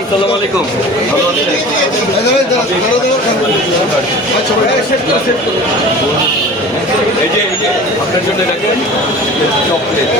আসসালামু আলাইকুম। ভালো আছেন? এই যে আপনার জন্য দেখেন চকলেট।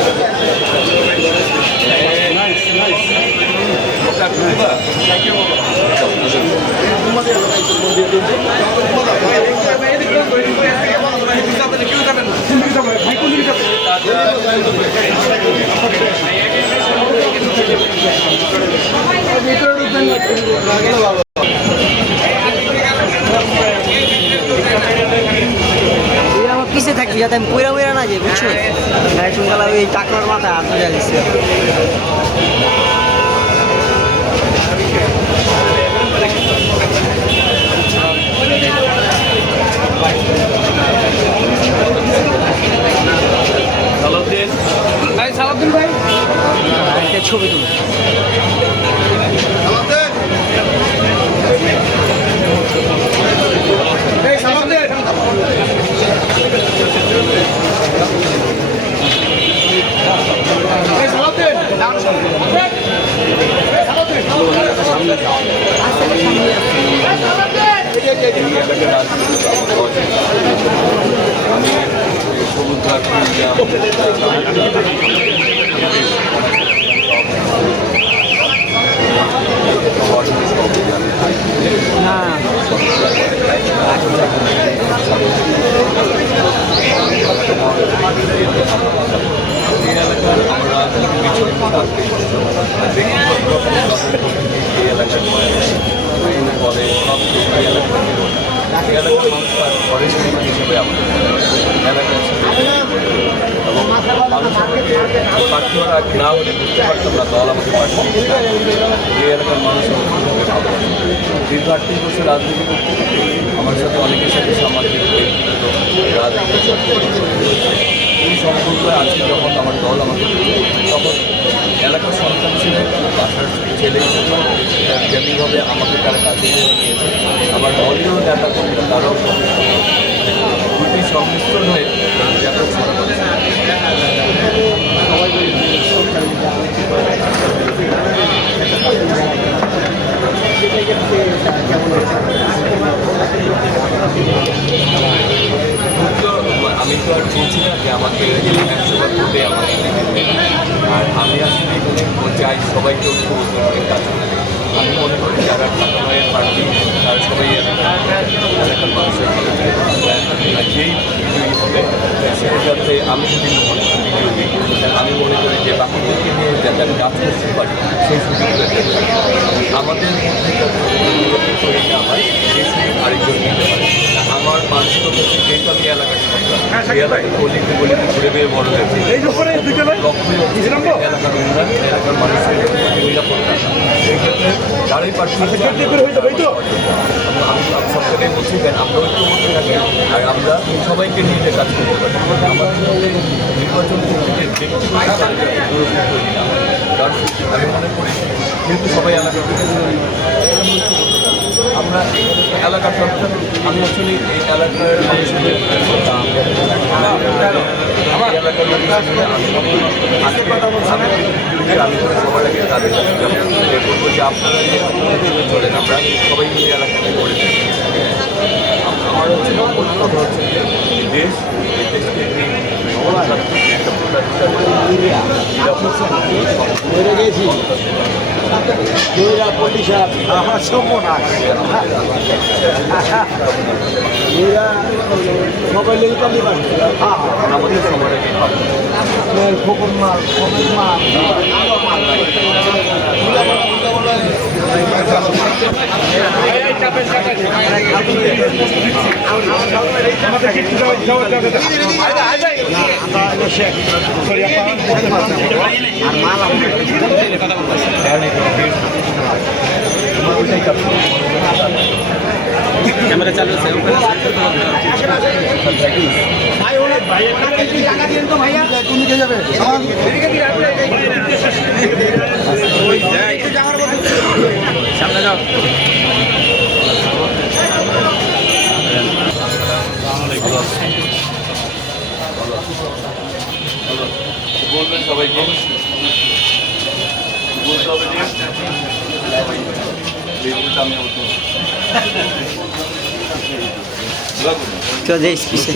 আমার পিছিয়ে থাকবি যাতে আমি পয়রা পয়রা না যাই, বুঝছো? শুনকালা ওই টাকলার মাথায় হাত ধরে গেছে। সালাউদ্দিন ভাই ছবি তুল। না হলে বুঝতে পারতাম না দল আমাকে পাঠিয়ে এই এলাকার মানুষ দীর্ঘ 38 বছর রাজনীতি করতে আমার সাথে অনেকের সাথে সামাজিক ব্যক্তিগত রাজনীতি এই সম্পর্কে আজকে যখন আমার দল আমাকে তখন এলাকার সন্তান ছিলেন, বাসার ছেলে হিসেবে যেমনিভাবে আমাকে তারা কাছে নিয়েছে, আমার দলীয় নেতা কর্মীরা তারাও দুটি সংমিশ্রণ হয়ে ব্যাপক সবাই 100 বার ভোটে আমাকে দিতে হবে। আর আমি আসলে এখানে চাই সবাইকে ঐক্যবদ্ধ করে কাজ করতে। আমি মনে করি যারা ঠাকুরের প্রার্থী তারা সবাই এলাকার মানুষের ভালো চাই। আর যেই বিজয়ী হবে সেটা যাতে আমি যদি বিজয়ী আমি মনে করি যে বাকিদেরকে নিয়ে যাতে আমি কাজ করতে পারি সেই সুযোগটা আমাদের মধ্যে যাতে পরিবর্তন তৈরি না হয় সেই সুযোগ আরেকজন নিতে পারে। আমার মানসিকতা হচ্ছে যেহেতু আমি এলাকাতে থাকতাম সেই এলাকায় গলিতে গলিতে ঘুরে বেয়ে বড় হয়েছে লক্ষ্য এলাকার উন্নয়ন এলাকার মানুষের নিরাপত্তা সেই ক্ষেত্রে যারাই প্রার্থী আমি সব জায়গায় বলছি যে আমরা ঐক্যবদ্ধ থাকি আর আমরা সবাইকে নিয়ে যে কাজ করতে পারি। আমাদের নির্বাচন থেকে ব্যক্তিগত দূরত্ব তৈরি না হয়। কারণ আমি মনে করি যেহেতু সবাই এলাকার আমরা এলাকার সরকার আমি আসলে এই এলাকার মানুষের আমার এলাকার মানুষের আজকে আমি সবার আগে তাদের কাছে বলবো যে আপনারা চলেন আমরা সবাই মিলে এলাকাতে করে থাকি। আমার হচ্ছে কথা হচ্ছে যে দেশ এই দেশকে একটা আমাদের সবার আগে ক্যামেরা চালু আছে সামনে যাও। বলবেন সবাইকে বলতে হবে তো যে স্পিসে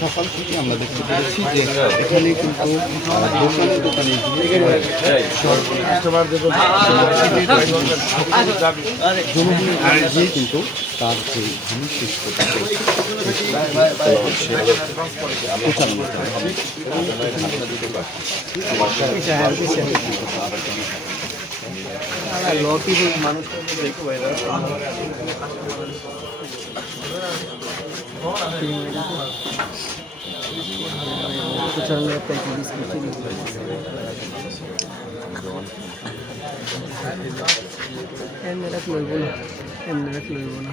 সকাল থেকে আমরা দেখতে পেরেছি যে এখানে কিন্তু দোকানে জনগণের কিন্তু তার সেই ধানের শীষ মানুষ এমনি লইব না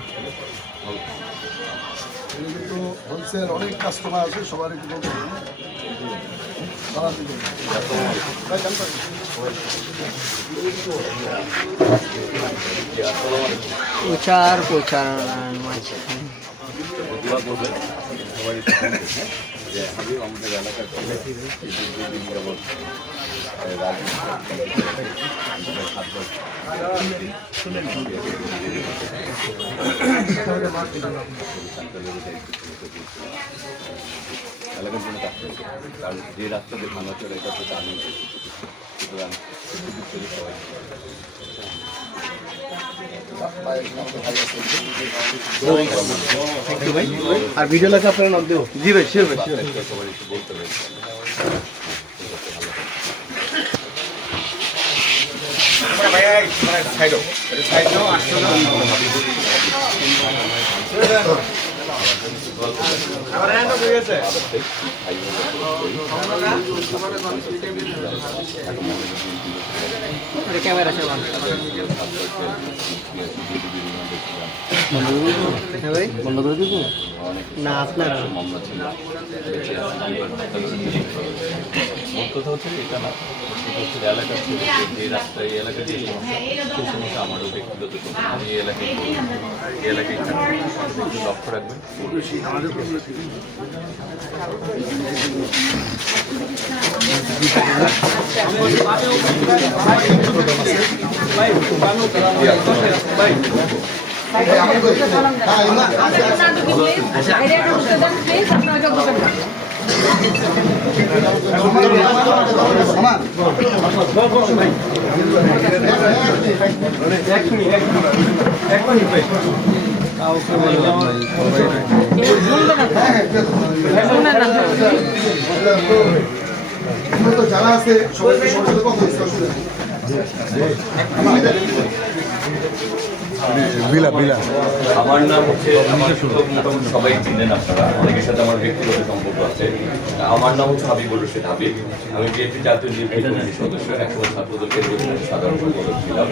কিন্তু হোলসেল অনেক কাস্টমার আছে সবার একটু প্রচার মাছ যে আমি আমাদের এলাকার এলাকার জন্য কাজ করছে কারণ যে রাস্তাতে ভাঙা চলে এটা তো আমি সুতরাং আর ভিডিও লেখা আপনার নাম দেবো জি ভাই শিওর ভাই শিওর সবাই একটু বলতে হবে ক্যামেরা সেবা বন্ধ করে দিব না আপনার মামলা ছিল কথা হচ্ছে এটা না, হচ্ছে এলাকার ছেলে যে রাস্তায় এই এলাকায় যে সমস্যা সেই সমস্যা আমারও ব্যক্তিগত সমস্যা। আমি এই এলাকায় একটু লক্ষ্য রাখবেন। যারা আছে সবাইকে সবার সাথে কথা হচ্ছে আমার নাম হচ্ছে, আমার মোটামুটি সবাই চিনেন আপনারা, অনেকের সাথে আমার ব্যক্তিগত সম্পর্ক আছে। আমার নাম হচ্ছে হাবিবুর রশিদ হাবিব। আমি বিএনপি জাতীয় নির্বাহী কমিটির সদস্য, একসময় ছাত্রদল কেন্দ্রীয় সাধারণ সম্পাদক ছিলাম।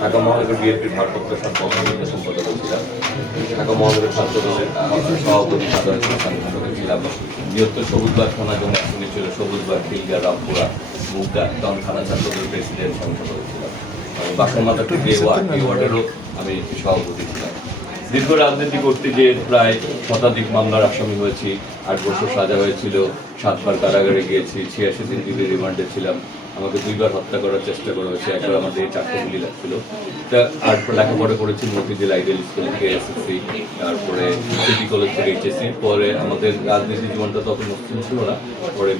ঢাকা মহানগর বিএনপির ভারপ্রাপ্ত সম্পাদক ছিলাম। ঢাকা মহানগর ছাত্রদলের সভাপতি সাধারণ সম্পাদক ছিলাম। বৃহত্তর সবুজবাগ থানা জন্য আসলে ছিল সবুজবাগ, খিলগা, রামপুরা, মুগদা, তখন থানা ছাত্রদল প্রেসিডেন্ট সম্পাদক ছিলাম। বাসনমাতা টুকরি এই ওয়ার্ডেরও আমি সভাপতি ছিলাম। দীর্ঘ রাজনীতি করতে যে প্রায় শতাধিক মামলার আসামি হয়েছি, 8 বছর সাজা হয়েছিল, 7 বার কারাগারে গিয়েছি, 86 দিন ডিবি রিমান্ডে ছিলাম। আমাকে 2 বার হত্যা করার চেষ্টা করা হয়েছে, একবার আমাদের 4টা গুলি লাগছিল। তা আর লেখাপড়া করেছি মতিঝিল আইডিয়াল স্কুল থেকে এসএসসি, তারপরে সিটি কলেজ থেকে এইচএসসি। পরে আমাদের রাজনীতি জীবনটা তত মসৃণ ছিল না, পরে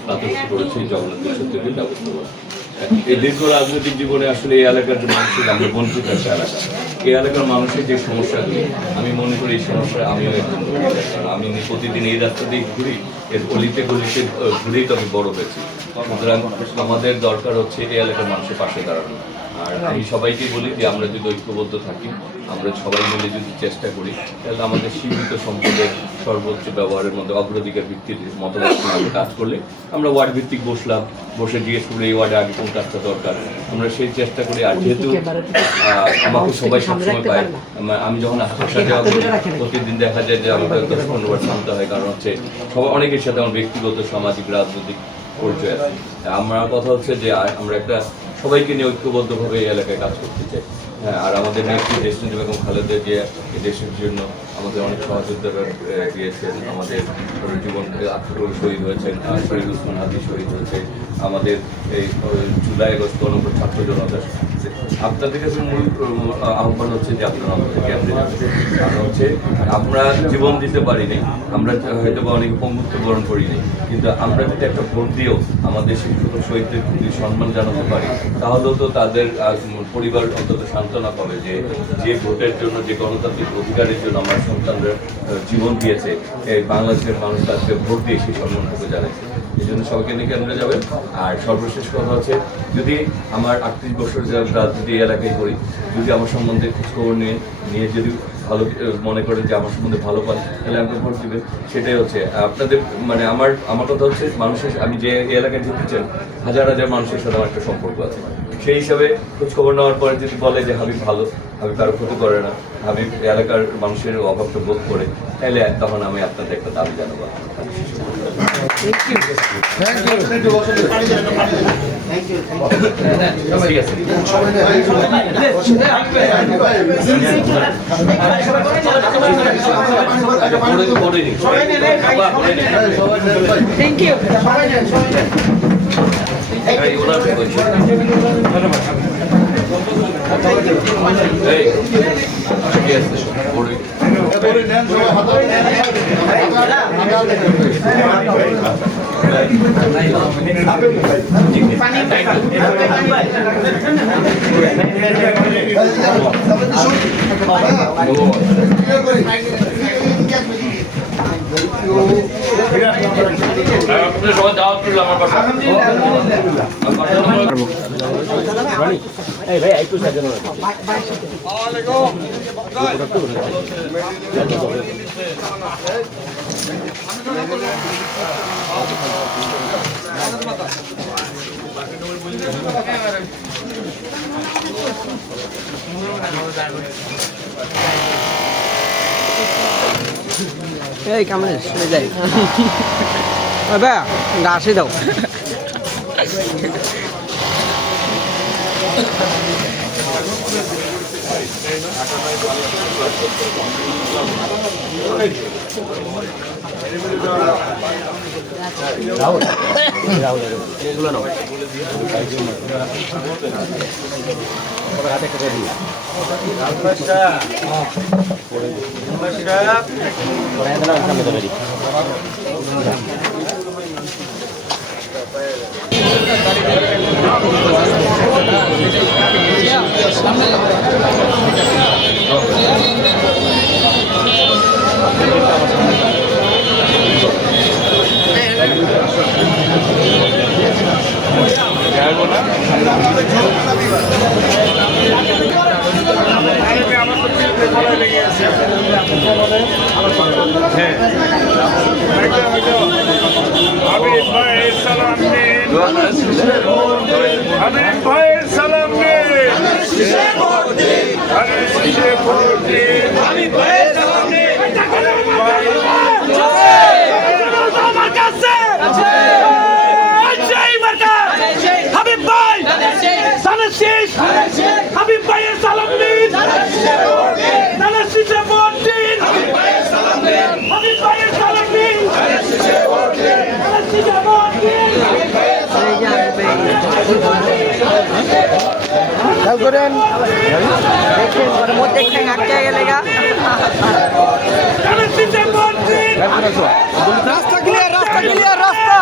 স্নাতক করেছি জগন্নাথ বিশ্ববিদ্যালয়ের ব্যবস্থাপনা। এই দীর্ঘ রাজনৈতিক জীবনে আসলে এই এলাকার যে মানুষের, আমরা বঞ্চিত একটা এলাকা, এই এলাকার মানুষের যে সমস্যাগুলি, আমি মনে করি এই সমস্যা আমিও একজন, কারণ আমি প্রতিদিন এই রাস্তা দিয়ে ঘুরি, এর গলিতে গলিতে ঘুরেই তো আমি বড় হয়েছি। সুতরাং আমাদের দরকার হচ্ছে এই এলাকার মানুষের পাশে দাঁড়ানো। আর আমি সবাইকে বলি যে আমরা যদি ঐক্যবদ্ধ থাকি, আমরা সবাই মিলে যদি চেষ্টা করি, তাহলে আমাদের সীমিত সম্পদের সর্বোচ্চ ব্যবহারের মধ্যে অগ্রাধিকার ভিত্তির মতামত আমরা কাজ করলে, আমরা ওয়ার্ড ভিত্তিক বসে জিজ্ঞেস করি এই ওয়ার্ডে আগে কোন কাজটা দরকার, আমরা সেই চেষ্টা করি। আর যেহেতু আমাকে সবাই সবসময় পায়, আমি যখন আসা যাওয়া করি প্রতিদিন দেখা যায় যে আমাকে 10-15 বার থামতে হয়, কারণ হচ্ছে সবাই অনেকের সাথে আমার ব্যক্তিগত সামাজিক রাজনৈতিক পরিচয় আছে। আমার কথা হচ্ছে যে আমরা একটা সবাইকে নিয়ে ঐক্যবদ্ধভাবে এই এলাকায় কাজ করতে চাই। হ্যাঁ, আর আমাদের নেত্রী দেশনেত্রী বেগম খালেদা জিয়া এই দেশের জন্য আমাদের অনেক সহযোগিতা দিয়েছেন। আমাদের জীবন শহীদ হয়েছেন, শহীদ উসমান হাদি শহীদ হয়েছে। আমাদের এই জুলাই আগস্ট গণভোট ছাত্র জনতা, আপনাদের কাছে মূল আহ্বান হচ্ছে যে আপনারা আমাদের কেন্দ্রে যাবেন। কারণ হচ্ছে আমরা জীবন দিতে পারিনি, আমরা হয়তো বা অনেকে পঙ্গুত্ব বরণ করিনি, কিন্তু আমরা যদি একটা ভোট দিয়েও আমাদের শিক্ষক শহীদদের যদি সম্মান জানাতে পারি, তাহলেও তো তাদের পরিবার অন্তত সান্ত্বনা পাবে যে ভোটের জন্য, যে গণতান্ত্রিক অধিকারের জন্য আমার সন্তানরা জীবন দিয়েছে, এই বাংলাদেশের মানুষ তাদেরকে ভোট দিয়ে সেই সম্মানটুকু জানাইছে। এই জন্য সবাইকে নিয়ে কেন্দ্রে যাবেন। আর সর্বশেষ কথা হচ্ছে, যদি আমার 38 বছর রাজনীতি এলাকায় করি, যদি আমার সম্বন্ধে খোঁজখবর নিয়ে যদি ভালো মনে করেন যে আমার সম্বন্ধে ভালো পান, তাহলে আমাকে ভোট দেবেন। সেটাই হচ্ছে আপনাদের, মানে আমার কথা হচ্ছে মানুষের, আমি যে এলাকায় যেতে চান, হাজার হাজার মানুষের সাথে আমার একটা সম্পর্ক আছে। সেই হিসাবে খোঁজখবর নেওয়ার পরে যদি বলে যে হাবিব ভালো, হাবিব কারো ক্ষতি করে না, হাবিব এলাকার মানুষের অভাবটা বোধ করে, তাহলে তখন আমি আপনাদের একটা দাবি জানাবো। Thank you. সবাই দাওয়াত করলো আমার পাশে। ভাই একটু সাজানো এই কামড়ে চলে যাই বা গাছে দাও এগুলো নাও হাবিব ভাইয়ের সালাম দিন হাবিব ভাইয়ের সালাম দিন আরে শীষে ভোট দিন হাবিব ভাইয়ের সালাম দিন আমার কাছে হাবিব ভাই ধানের শীষ হাবিব ভাইয়ের সালাম দিন ধানের শীষে ভোট দিন হাবিব ভাইয়ের সালাম দিন হাবিব ভাইয়ের সালাম দিন ধানের শীষে ভোট দিন ধানের শীষে ভোট দিন করেন মধ্যে আটকে গেলে গা ধানের শীষে ভোট দিন রাস্তা ক্লিয়ার রাস্তা ক্লিয়ার রাস্তা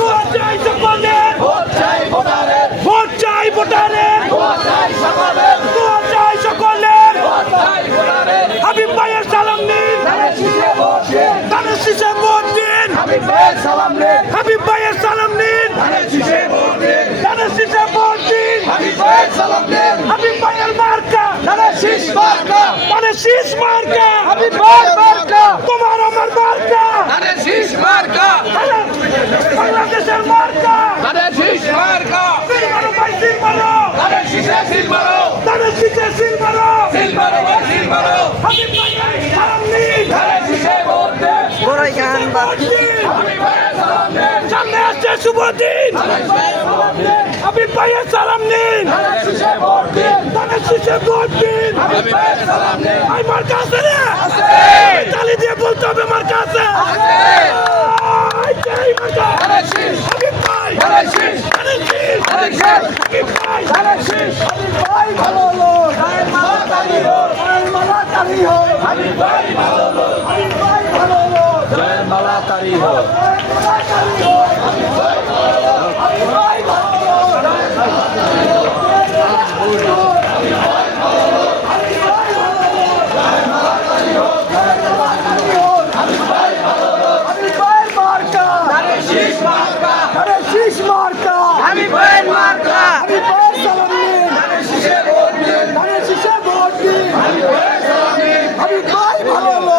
ভোট চাই সকলের ভোট চাই ভোটারের ভোট চাই ভোটারের ভোট চাই সকলের ভোট চাই সকলের ভোট চাই ভোটারের হাবিব ভাইয়ের সালাম নিন ধানের শীষে ভোট দিন ধানের শীষে ভোট দিন হাবিব ভাইয়ের সালাম নিন হাবিব ভাইয়ের সালাম নিন ধানের শীষে ভোট দিন ধানের শীষে ভোট দিন হাবিব ভাইয়ের সালাম নিন হাবিব ভাইয়ের মার্কা ধানের শীষ মার্কা ধানের শীষ মার্কা হাবিব ভাইয়ের মার্কা তোমার আমার মার্কা ধানের শীষ মার্কা বাংলাদেশের মার্কা ধানের শীষ মার্কা সিল মারো ভাই সিল মারো ধানের শীষে সিল মারো ধানের শীষে সিল মারো সিল মারো ভাই সিল মারো হাবিব ভাইয়ের সালাম নিন ধানের শীষে ভোট দিন বড়াই গান বা হাবিব ভাইয়ের সালাম নিন সামনে আসছে শুভ দিন হাবিব ভাইয়ের সালাম নিন ধানের শীষে ভোট দিন ধানের শীষে ভোট দিন হাবিব ভাইয়ের সালাম নিন আই মার্কা আছে রে আছে তালি দিয়ে বলতে হবে মার্কা আছে আছে আই চাই মার্কা ধানের শীষ হাবিব ভাই ধানের শীষ ধানের শীষ ধানের শীষ হাবিব ভাই ধানের শীষ হাবিব ভাই ভালো লোক গায়ের মালা তালি হোক গায়ের মালা তালি হোক হাবিব ভাই ভালো লোক হাবিব ভাই ভালো লোক গায়ের মালা তালি হোক গায়ের মালা তালি হোক হাবিব ভাই ভালো লোক হাবিব ভাই ভালো লোক গায়ের মালা তালি হোক হাবিব ভাই ভালো লোক হাবিব ভাই ভালো লোক গায়ের মালা তালি হোক গায়ের মালা তালি হোক হাবিব ভাই ভালো লোক হাবিব ভাই মার্কা ধানের শীষ মার্কা ধানের শীষ মার্কা হাবিব ভাই মার্কা হাবিব ভাই সালাম নিন ধানের শীষে ভোট দিন ধানের শীষে ভোট দিন হাবিব ভাই সালাম নিন হাবিব ভাই ভালো